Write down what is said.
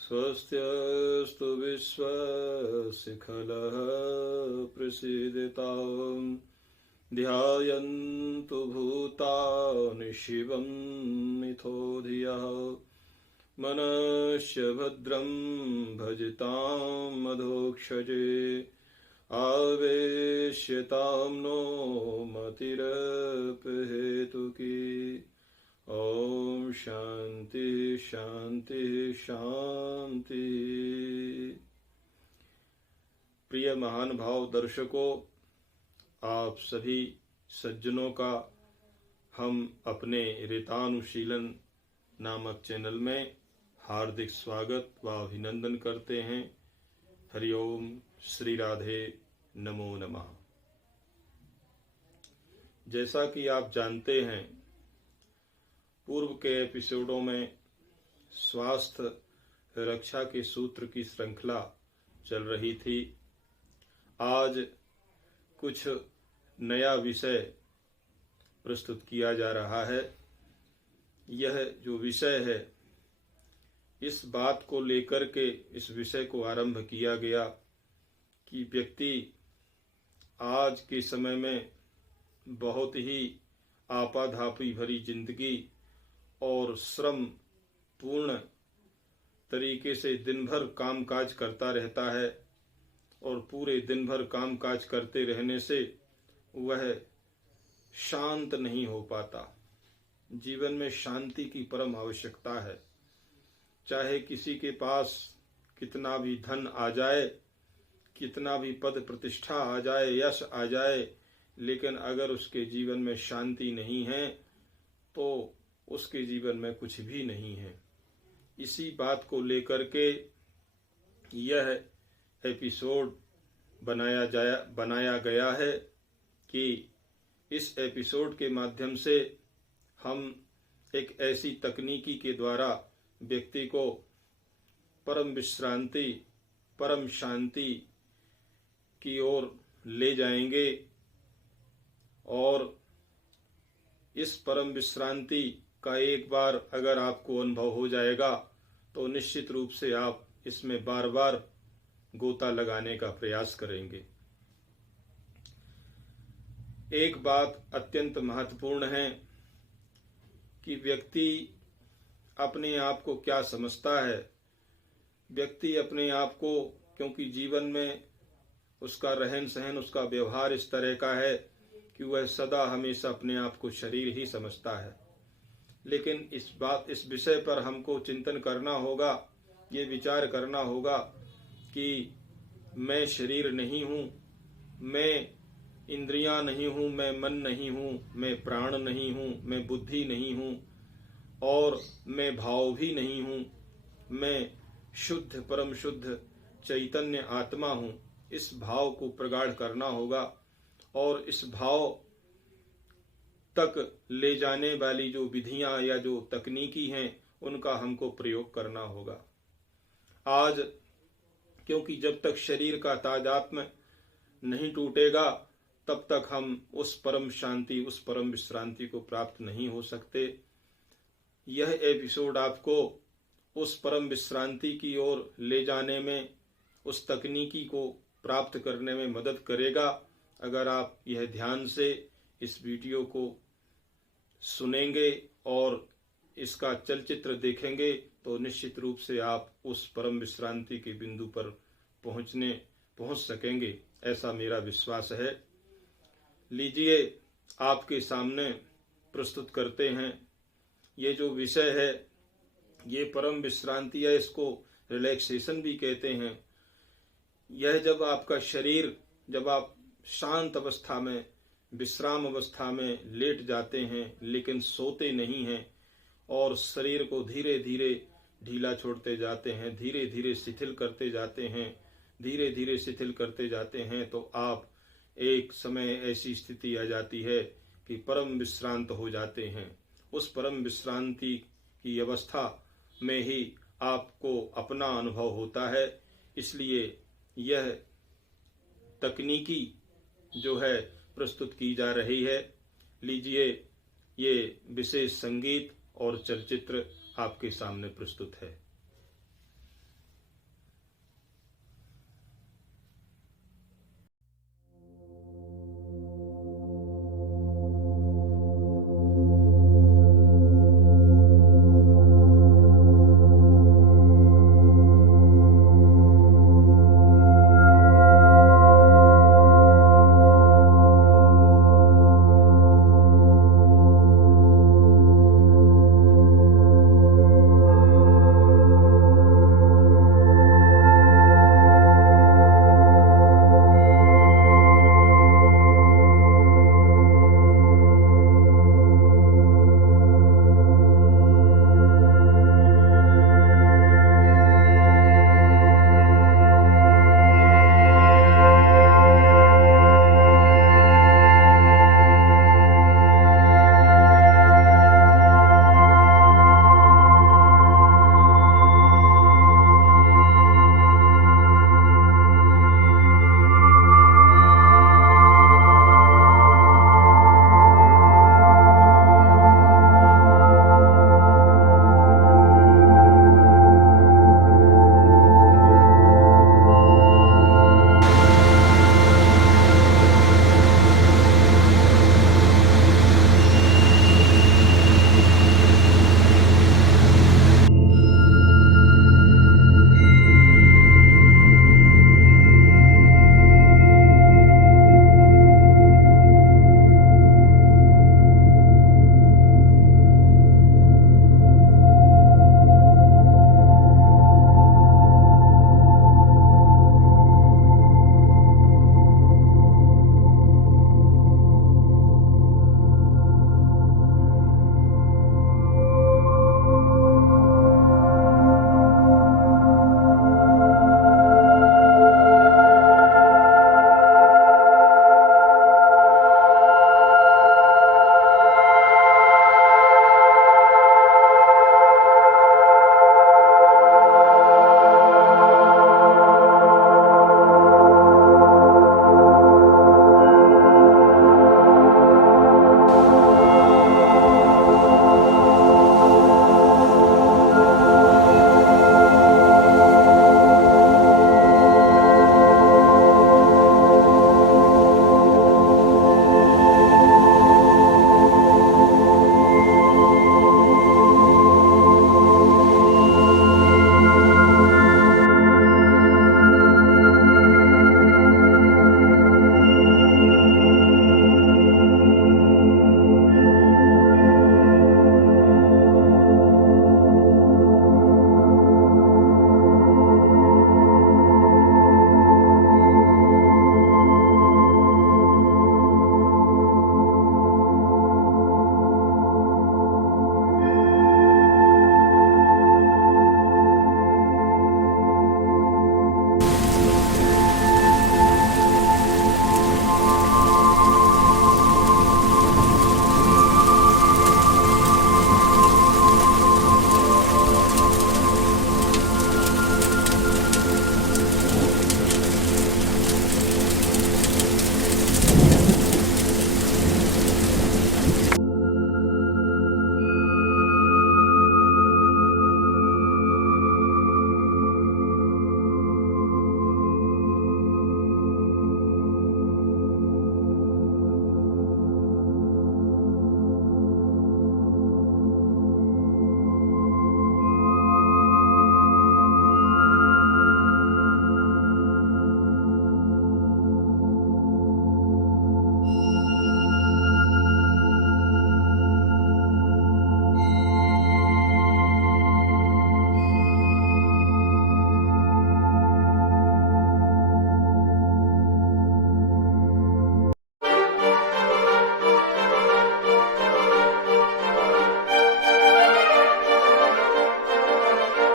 स्वस्त्यस्तु विश्वस्य खलः प्रसीदतां ध्यायन्तु भूतानि शिवं मिथो धियः मनश्च भद्रं भजतां मधोक्षजे आवेश्यतां नो मतिरपहेतुकी। ओम शांति शांति शांति। प्रिय महान भाव दर्शकों, आप सभी सज्जनों का हम अपने ऋतानुशीलन नामक चैनल में हार्दिक स्वागत व अभिनंदन करते हैं। हरिओम, श्री राधे, नमो नमः। जैसा कि आप जानते हैं, पूर्व के एपिसोडों में स्वास्थ्य रक्षा के सूत्र की श्रृंखला चल रही थी। आज कुछ नया विषय प्रस्तुत किया जा रहा है। यह जो विषय है, इस बात को लेकर के इस विषय को आरंभ किया गया कि व्यक्ति आज के समय में बहुत ही आपाधापी भरी जिंदगी और श्रम पूर्ण तरीके से दिन भर कामकाज करता रहता है और पूरे दिन भर कामकाज करते रहने से वह शांत नहीं हो पाता। जीवन में शांति की परम आवश्यकता है। चाहे किसी के पास कितना भी धन आ जाए, कितना भी पद प्रतिष्ठा आ जाए, यश आ जाए, लेकिन अगर उसके जीवन में शांति नहीं है तो उसके जीवन में कुछ भी नहीं है। इसी बात को लेकर के यह एपिसोड बनाया गया है कि इस एपिसोड के माध्यम से हम एक ऐसी तकनीकी के द्वारा व्यक्ति को परम विश्रांति, परम शांति की ओर ले जाएंगे और इस परम विश्रांति का एक बार अगर आपको अनुभव हो जाएगा तो निश्चित रूप से आप इसमें बार बार गोता लगाने का प्रयास करेंगे। एक बात अत्यंत महत्वपूर्ण है कि व्यक्ति अपने आप को क्या समझता है। व्यक्ति अपने आप को, क्योंकि जीवन में उसका रहन सहन, उसका व्यवहार इस तरह का है कि वह सदा हमेशा अपने आप को शरीर ही समझता है। लेकिन इस विषय पर हमको चिंतन करना होगा, ये विचार करना होगा कि मैं शरीर नहीं हूँ, मैं इंद्रियां नहीं हूँ, मैं मन नहीं हूँ, मैं प्राण नहीं हूँ, मैं बुद्धि नहीं हूँ और मैं भाव भी नहीं हूँ। मैं शुद्ध परम शुद्ध चैतन्य आत्मा हूँ। इस भाव को प्रगाढ़ करना होगा और इस भाव तक ले जाने वाली जो विधियां या जो तकनीकी हैं उनका हमको प्रयोग करना होगा। आज क्योंकि जब तक शरीर का तादात्म्य नहीं टूटेगा तब तक हम उस परम शांति, उस परम विश्रांति को प्राप्त नहीं हो सकते। यह एपिसोड आपको उस परम विश्रांति की ओर ले जाने में, उस तकनीकी को प्राप्त करने में मदद करेगा। अगर आप यह ध्यान से इस वीडियो को सुनेंगे और इसका चलचित्र देखेंगे तो निश्चित रूप से आप उस परम विश्रांति के बिंदु पर पहुंच सकेंगे, ऐसा मेरा विश्वास है। लीजिए, आपके सामने प्रस्तुत करते हैं। ये जो विषय है, ये परम विश्रांति है, इसको रिलैक्सेशन भी कहते हैं। यह जब आपका शरीर, जब आप शांत अवस्था में, विश्राम अवस्था में लेट जाते हैं लेकिन सोते नहीं हैं और शरीर को धीरे धीरे ढीला छोड़ते जाते हैं, धीरे धीरे शिथिल करते जाते हैं, धीरे धीरे शिथिल करते जाते हैं, तो आप एक समय ऐसी स्थिति आ जाती है कि परम विश्रांत हो जाते हैं। उस परम विश्रांति की अवस्था में ही आपको अपना अनुभव होता है। इसलिए यह तकनीकी जो है प्रस्तुत की जा रही है। लीजिए, ये विशेष संगीत और चलचित्र आपके सामने प्रस्तुत है।